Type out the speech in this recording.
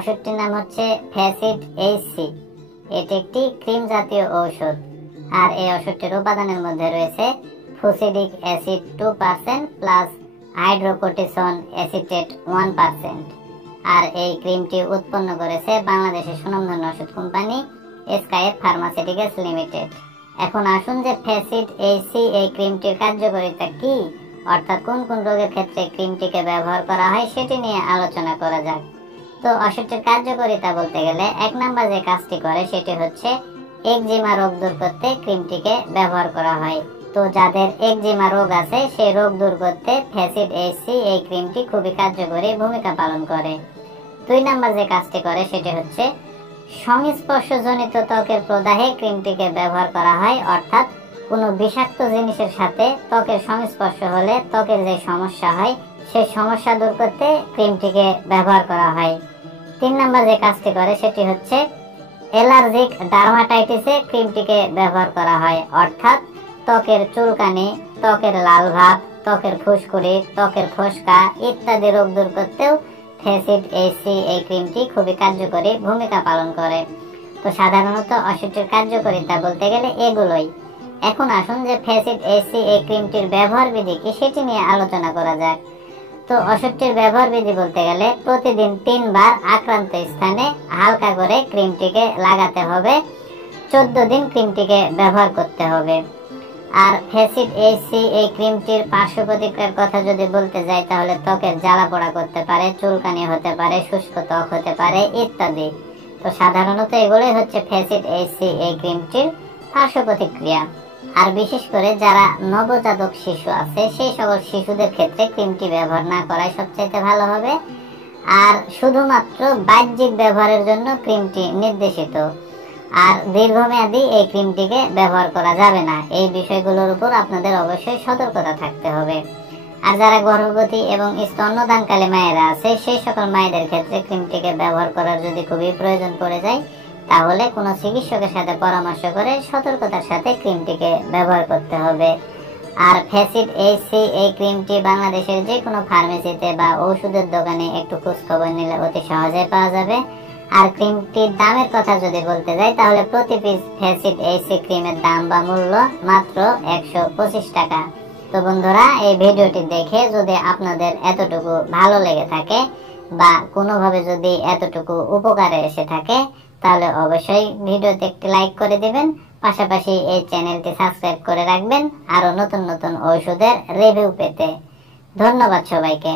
ওষুধটির নাম হচ্ছে ফ্যাসিড এইচসি। এটি একটি ক্রিম জাতীয় ঔষধ। আর এই ওষুধটির উপাদানের মধ্যে রয়েছে fusidic acid 2% plus hydrocortisone acetate 1%। আর এই ক্রিমটি উৎপন্ন করেছে বাংলাদেশের সুনামধন্য ওষুধ কোম্পানি এসকেএফ ফার্মাসিউটিক্যালস লিমিটেড। এখন আসুন যে ফ্যাসিড এইচসি এই ক্রিমটির কার্যকারিতা কি, অর্থাৎ কোন কোন রোগের ক্ষেত্রে ক্রিমটিকে ব্যবহার করা হয় সেটি নিয়ে আলোচনা করা যাক। তো ওষুধটির কার্যকারিতা বলতে গেলে 1 নাম্বার যে কাজটি করে সেটি হচ্ছে একজিমা রোগ দূর করতে ক্রিমটিকে ব্যবহার করা হয়। তো যাদের একজিমা রোগ আছে সেই রোগ দূর করতে ফ্যাসিড এইচসি এই ক্রিমটি খুবই কার্যকরী ভূমিকা পালন করে। 2 নাম্বার যে কাজটি করে সেটি হচ্ছে সংস্পর্শজনিত ত্বকের প্রদাহে ক্রিমটিকে ব্যবহার করা হয়, অর্থাৎ কোনো বিষাক্ত জিনিসের সাথে ত্বকের সংস্পর্শ হলে ত্বকের যে সমস্যা হয় সেই সমস্যা দূর করতে ক্রিমটিকে ব্যবহার করা হয়। 3 নাম্বার যে কাজটি করে সেটি হচ্ছে অ্যালার্জিক ডার্মাটাইটিসে ক্রিমটিকে ব্যবহার করা হয়, অর্থাৎ ত্বকের চুলকানি, ত্বকের লাল ভাব, ত্বকের ফুসকুড়ি, ত্বকের ফোসকা ইত্যাদি রোগ দূর করতেও ফ্যাসিড এইচসি এই ক্রিমটি খুবই কার্যকরী ভূমিকা পালন করে। তো সাধারণত ওষুধটির কার্যকারিতা বলতে গেলে এগুলোই। এখন আসুন যে ফ্যাসিড এইচসি এই ক্রিমটির ব্যবহার বিধি কি সেটি নিয়ে আলোচনা করা যাক। তো ওষুধটির ব্যবহার বিধি বলতে গেলে প্রতিদিন 3 বার আক্রান্ত স্থানে হালকা করে ক্রিমটিকে লাগাতে হবে, 14 দিন ক্রিমটিকে ব্যবহার করতে হবে। আর ফ্যাসিড এইচসি এই ক্রিমটির পার্শ্ব প্রতিক্রিয়ার কথা যদি বলতে যাই তাহলে ত্বকের জ্বালা পোড়া করতে পারে, চুলকানি হতে পারে, শুষ্ক ত্বক হতে পারে ইত্যাদি। তো সাধারণত এগুলোই হচ্ছে ফ্যাসিড এইচসি এই ক্রিমটির পার্শ্ব প্রতিক্রিয়া। আর বিশেষ করে যারা নবজাতক শিশু আছে সেই সকল শিশুদের ক্ষেত্রে ক্রিমটি ব্যবহার না করাই সবচাইতে ভালো হবে। আর শুধুমাত্র বাহ্যিক ব্যবহারের জন্য ক্রিমটি নির্দেশিত। আর দীর্ঘমেয়াদী এই ক্রিমটিকে ব্যবহার করা যাবে না। এই বিষয়গুলোর উপর আপনাদের অবশ্যই সতর্কতা থাকতে হবে। আর যারা গর্ভবতী এবং স্তন্যদানকালী মায়েরা আছে সেই সকল মায়েদের ক্ষেত্রে ক্রিমটিকে ব্যবহার করার যদি খুবই প্রয়োজন পড়ে যায় তাহলে কোনো চিকিৎসকের সাথে পরামর্শ করে সতর্কতার সাথে ক্রিমটিকে ব্যবহার করতে হবে। আর ফ্যাসিড এইচসি এই ক্রিমটি বাংলাদেশের যে কোনো ফার্মেসিতে বা ওষুধের দোকানে একটু খোঁজ খবর নিলে অতি সহজে পাওয়া যাবে। আর ক্রিমটির দামের কথা যদি বলতে যাই তাহলে প্রতি পিস ফ্যাসিড এইচসি ক্রিমের দাম বা মূল্য মাত্র 125 টাকা। তো বন্ধুরা, এই ভিডিওটি দেখে যদি আপনাদের এতটুকু ভালো লেগে থাকে বা কোনোভাবে যদি এতটুকু উপকারে এসে থাকে তাহলে অবশ্যই ভিডিওতে একটি লাইক করে দিবেন, পাশাপাশি এই চ্যানেলটি সাবস্ক্রাইব করে রাখবেন আরো নতুন নতুন ঔষধের রিভিউ পেতে। ধন্যবাদ সবাইকে।